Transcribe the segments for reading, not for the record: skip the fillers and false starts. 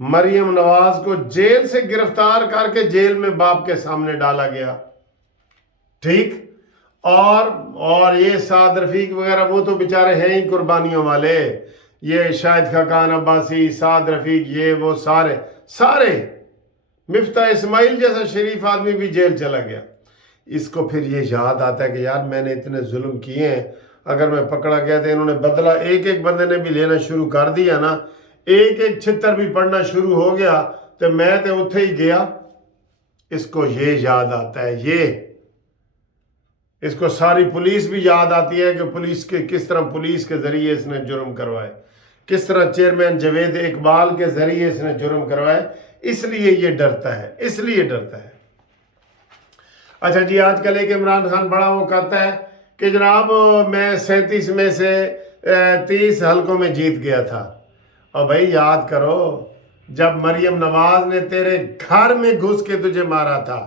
مریم نواز کو جیل سے گرفتار کر کے جیل میں باپ کے سامنے ڈالا گیا، ٹھیک، اور یہ سعد رفیق وغیرہ وہ تو بیچارے ہیں ہی قربانیوں والے، یہ شاہد خاقان عباسی، سعد رفیق، یہ وہ سارے مفتاح اسماعیل جیسا شریف آدمی بھی جیل چلا گیا۔ اس کو پھر یہ یاد آتا ہے کہ یار میں نے اتنے ظلم کیے ہیں، اگر میں پکڑا گیا تو انہوں نے بدلہ ایک بندے نے بھی لینا شروع کر دیا نا، ایک چھتر بھی پڑنا شروع ہو گیا تو میں تو اتھے ہی گیا۔ اس کو یہ یاد آتا ہے، اس کو ساری پولیس بھی یاد آتی ہے کہ کس طرح پولیس کے ذریعے اس نے جرم کروائے، کس طرح چیئرمین جاوید اقبال کے ذریعے اس نے جرم کروائے، اس لیے یہ ڈرتا ہے۔ اچھا جی، آج کل ایک عمران خان بڑا وہ کہتا ہے کہ جناب میں 37 میں سے 30 حلقوں میں جیت گیا تھا، اور بھائی یاد کرو جب مریم نواز نے تیرے گھر میں گھس کے تجھے مارا تھا،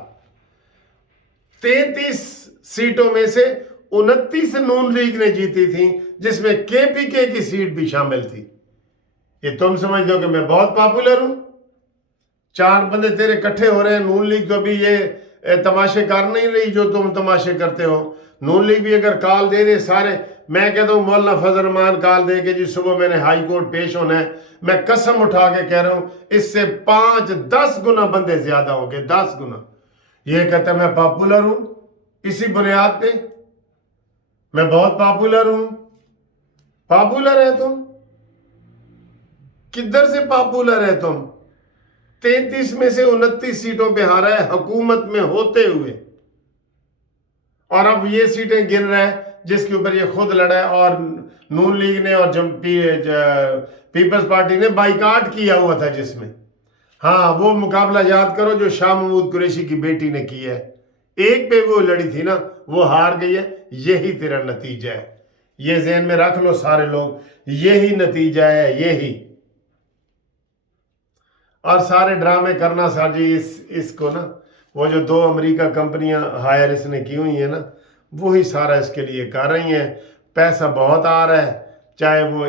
33 سیٹوں میں سے 29 نون لیگ نے جیتی تھی، جس میں کے پی کے کی سیٹ بھی شامل تھی۔ یہ تم سمجھ دو کہ میں بہت پاپولر ہوں، 4 بندے تیرے کٹھے ہو رہے ہیں، نون لیگ تو بھی یہ تماشے کر نہیں رہی جو تم تماشے کرتے ہو۔ نون لیگ بھی اگر کال دے دے سارے، میں کہتا ہوں مولانا فضل الرحمان کال دے کہ جی صبح میں نے ہائی کورٹ پیش ہونا ہے، میں قسم اٹھا کے کہہ رہا ہوں اس سے 5-10 گنا بندے زیادہ ہوں گے، 10 گنا۔ یہ کہتا ہے میں پاپولر ہوں، اسی بنیاد پہ میں بہت پاپولر ہوں۔ پاپولر ہے تم؟ کدھر سے پاپولر ہے تم؟ 33 میں سے 29 سیٹوں پہ ہارا ہے حکومت میں ہوتے ہوئے، اور اب یہ سیٹیں گن رہا ہے جس کے اوپر یہ خود لڑا ہے، اور نون لیگ نے اور پیپلز پارٹی نے بائیکاٹ کیا ہوا تھا، جس میں ہاں وہ مقابلہ یاد کرو جو شاہ محمود قریشی کی بیٹی نے کی ہے، ایک پہ وہ لڑی تھی نا، وہ ہار گئی ہے۔ یہی تیرا نتیجہ ہے، یہ ذہن میں رکھ لو سارے لوگ، یہی نتیجہ ہے، یہی۔ اور سارے ڈرامے کرنا سر جی اس کو نا، وہ جو 2 امریکہ کمپنیاں ہائر اس نے کی ہوئی ہیں نا، وہی سارا اس کے لیے کر رہی ہیں۔ پیسہ بہت آ رہا ہے، چاہے وہ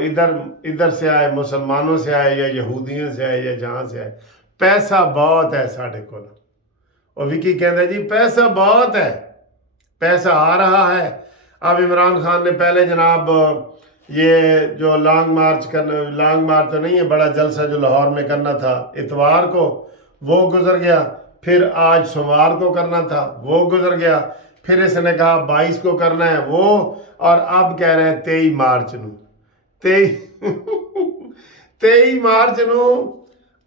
ادھر سے آئے، مسلمانوں سے آئے یا یہودیوں سے آئے یا جہاں سے آئے، پیسہ بہت ہے ساڑھے کو۔ اور وکی کہتا ہے جی پیسہ بہت ہے، پیسہ آ رہا ہے۔ اب عمران خان نے پہلے جناب یہ جو لانگ مارچ تو نہیں ہے، بڑا جلسہ جو لاہور میں کرنا تھا اتوار کو، وہ گزر گیا، پھر آج سوموار کو کرنا تھا، وہ گزر گیا، پھر اس نے کہا 22 کو کرنا ہے وہ، اور اب کہہ رہے ہیں 23 مارچ نو 23 مارچ نو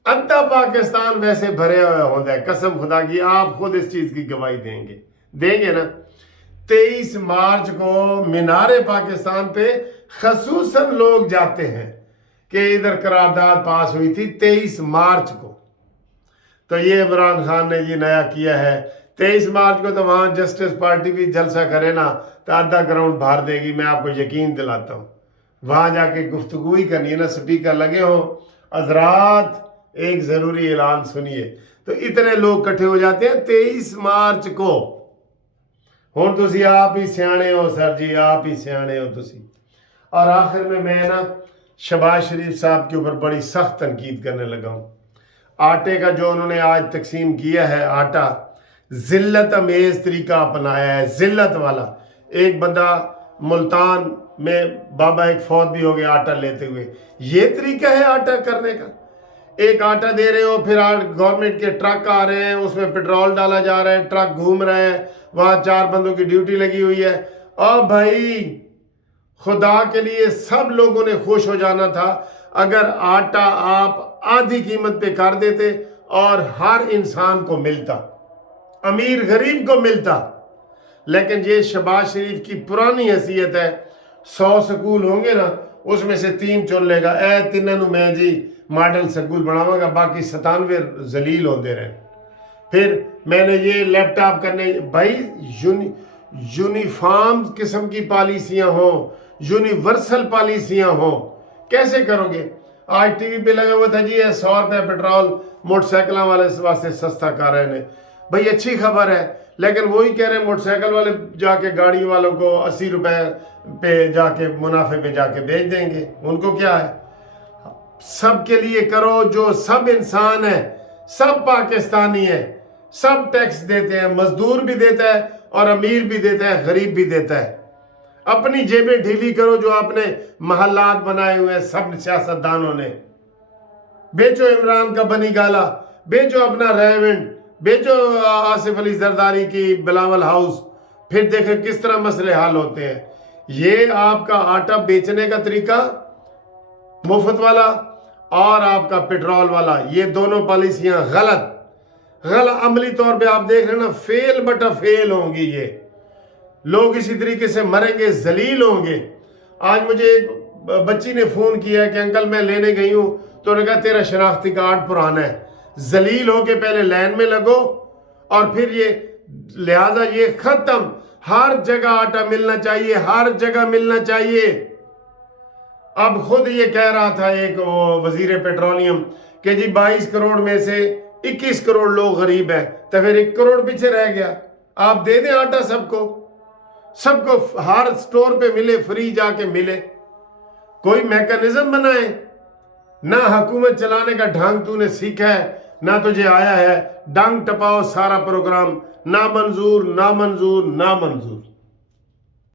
ادھا پاکستان ویسے بھرے ہوئے ہوتا ہے، قسم خدا کی آپ خود اس چیز کی گواہی دیں گے نا۔ 23 مارچ کو مینار پاکستان پہ خصوصاً لوگ جاتے ہیں کہ ادھر قرارداد پاس ہوئی تھی 23 مارچ کو، تو یہ عمران خان نے یہ نیا کیا ہے۔ 23 مارچ کو تو وہاں جسٹس پارٹی بھی جلسہ کرے نا تو آدھا گراؤنڈ بھار دے گی، میں آپ کو یقین دلاتا ہوں۔ وہاں جا کے گفتگو ہی کرنی ہے نا، سپیکر لگے ہوں، حضرات ایک ضروری اعلان سنیے، تو اتنے لوگ کٹھے ہو جاتے ہیں 23 مارچ کو۔ ہوں تسی آپ ہی سیانے ہو سر جی، آپ ہی سیانے ہو تسی۔ اور آخر میں نا شہباز شریف صاحب کے اوپر بڑی سخت تنقید کرنے لگا ہوں۔ آٹے کا جو انہوں نے آج تقسیم کیا ہے آٹا، ذلت امیز طریقہ اپنایا ہے، ذلت والا۔ ایک بندہ ملتان میں بابا ایک فوت بھی ہو گیا آٹا لیتے ہوئے، یہ طریقہ ہے آٹا کرنے کا؟ ایک آٹا دے رہے ہو، پھر گورنمنٹ کے ٹرک آ رہے ہیں، اس میں پیٹرول ڈالا جا رہا ہے، ٹرک گھوم رہے ہیں، وہاں 4 بندوں کی ڈیوٹی لگی ہوئی ہے۔ اور بھائی خدا کے لیے سب لوگوں نے خوش ہو جانا تھا اگر آٹا آپ آدھی قیمت پہ کر دیتے اور ہر انسان کو ملتا، امیر غریب کو ملتا۔ لیکن یہ شہباز شریف کی پرانی حیثیت ہے، 100 سکول ہوں گے نا، اس میں سے 3 چن لے گا، اے تینوں میں جی ماڈل سکول بناواں گا، باقی 97 ذلیل ہوتے رہے۔ پھر میں نے یہ لیپ ٹاپ کرنے، بھائی یونیفارم قسم کی پالیسیاں ہوں، یونیورسل پالیسیاں ہوں، کیسے کرو گے؟ آج ٹی وی پہ لگا ہوا تھا جی 100 روپے پیٹرول موٹر سائیکلوں والے واسطے سستا کر رہے ہیں۔ بھائی اچھی خبر ہے، لیکن وہی کہہ رہے ہیں موٹر سائیکل والے جا کے گاڑی والوں کو 80 روپے پہ جا کے منافع پہ جا کے بیچ دیں گے، ان کو کیا ہے؟ سب کے لیے کرو جو سب انسان ہے، سب پاکستانی ہے، سب ٹیکس دیتے ہیں، مزدور بھی دیتا ہے اور امیر بھی دیتا ہے، غریب بھی دیتا ہے۔ اپنی جیبیں ڈھیلی کرو جو آپ نے محلات بنائے ہوئے ہیں سب سیاستدانوں نے۔ بیچو عمران کا بنی گالا، بیچو اپنا ریونڈ، بیچو آصف علی زرداری کی بلاول ہاؤس، پھر دیکھیں کس طرح مسئلے حل ہوتے ہیں۔ یہ آپ کا آٹا بیچنے کا طریقہ مفت والا اور آپ کا پیٹرول والا، یہ دونوں پالیسیاں غلط عملی طور پہ آپ دیکھ رہے ہیں نا، فیل بٹا فیل ہوں گی۔ یہ لوگ اسی طریقے سے مریں گے، ذلیل ہوں گے۔ آج مجھے ایک بچی نے فون کیا ہے کہ انکل میں لینے گئی ہوں، تو انہوں نے کہا تیرا شناختی کارڈ پرانا ہے۔ ذلیل ہو کے پہلے لائن میں لگو اور پھر یہ لہٰذا یہ ختم۔ ہر جگہ آٹا ملنا چاہیے، ہر جگہ ملنا چاہیے۔ اب خود یہ کہہ رہا تھا ایک وزیر پیٹرولیم کہ جی 22 کروڑ میں سے 21 کروڑ لوگ غریب ہیں، تو پھر 1 کروڑ پیچھے رہ گیا۔ آپ دے دیں آٹا سب کو ہر سٹور پہ ملے، فری جا کے ملے۔ کوئی میکانزم بنائے۔ نہ حکومت چلانے کا ڈھنگ تو نے سیکھا ہے، نہ تجھے آیا ہے، ڈنگ ٹپاؤ سارا پروگرام، نامنظور نامنظور نامنظور۔